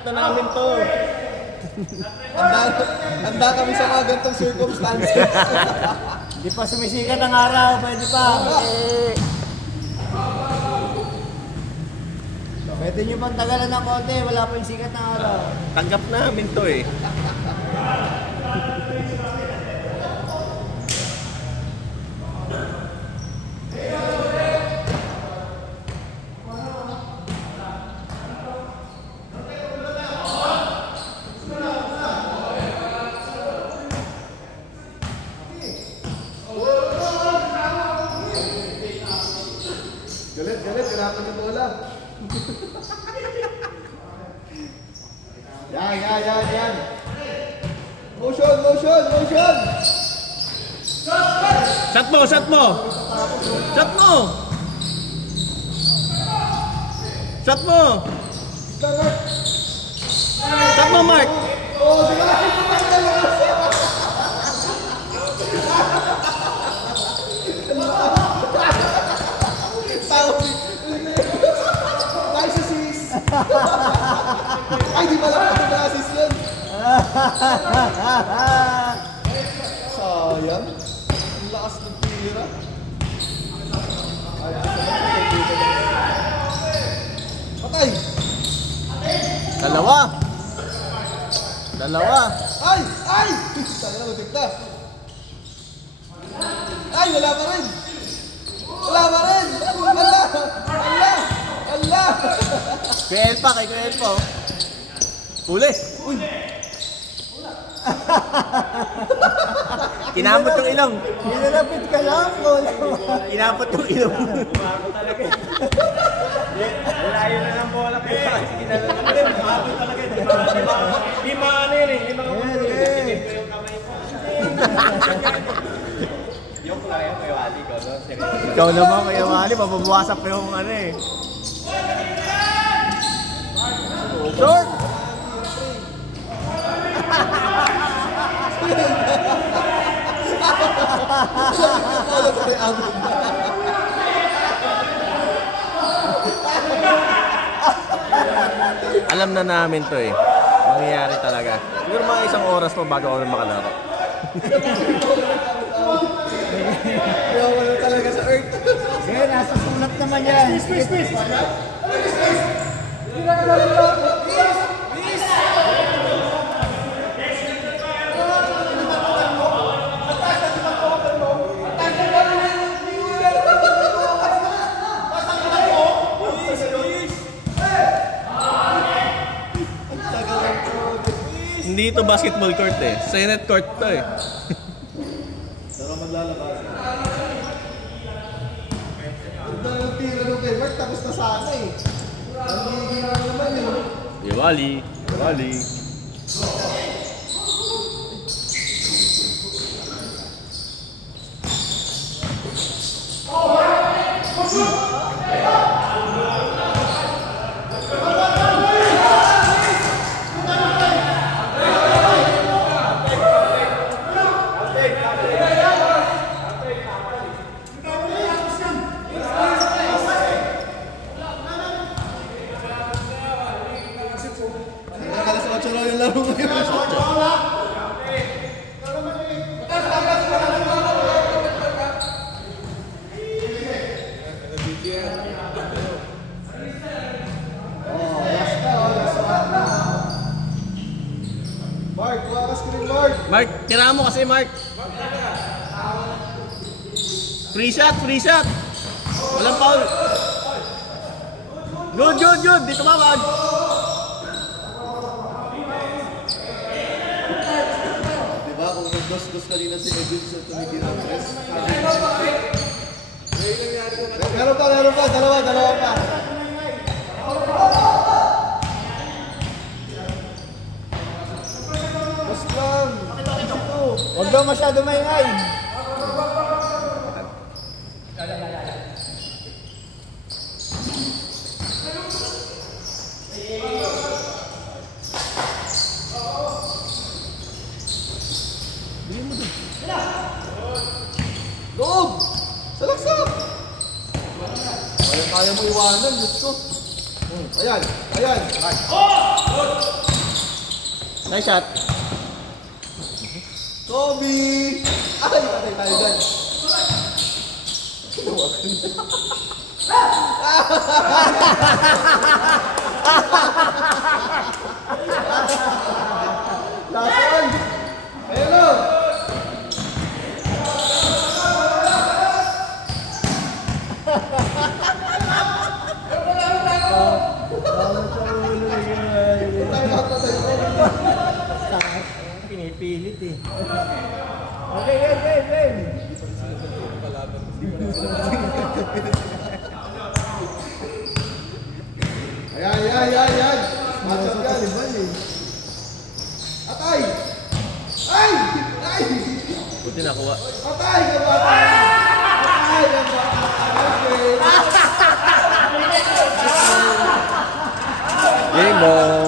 sikat na namin to. Handa kami sa mga gantong circumstances. Di pa sumisikat ang araw, pwede pa. Pwede nyo pang tagalan ng konti, wala pa yung sikat ng araw. Tanggap namin to eh. Galit, hirapan yung bola. Yan. Motion. Shot mo! Shot mo, Mark! Oh, di ba? Nice assist! Ay, di pala ako na-assist yun! Sayang. Ang lakas ng tira. Patay! Dalawa! Ay! Sana na matikta. Ay, wala pa rin! Allah! Kuya Elpa, kay Kuya Elpa. Huli! Uy! Kinamot yung ilong. Hinalapit ka lang, Kinamot yung ilong. Layo na ng bola ko. Kinalapit talaga. Lima ano yun eh. Lima kamay yung kamay mo. Yung lang yan, Kuya Wally ko. Ikaw naman, Kuya Wally, mababawasan pa yung ano eh. Short! Alam na namin to eh. Mangyayari talaga. Siguro mga isang oras pa bago ako makalaro. Kaya wala talaga sa earth. Sige, nasa sulat naman yan. Please. Hindi ito basketball court eh. Senate court to eh. Pero maglalabas. Ganda ng tira nung kay Mark, tapos na sana eh. Nagiging ano naman yun. Diwali. Nakalas 8 lang yung laro ngayon. Mark, kuha ka screen, Mark. Mark, tira mo kasi Mark. Free shot. Walang foul. Good. Dito mawag. Diba, kung nag-dos-dos kanina si Edwin sa tumigil ang press. Meron pa. Dalawa pa. Bus lang. Huwag daw masyado maingay. Loob! Salaksak! Kaya mo iwanan, Diyos ko. Ayan. Nice shot. Kobe! Ay, patay tayo dyan. Lason! Ayun o! Pinipilit eh. Okay, game. Ayan. Matchup yan, iba eh. Atay! Ay! Buti nakuha. Atay ka ba? Atay ka ba? Game ball.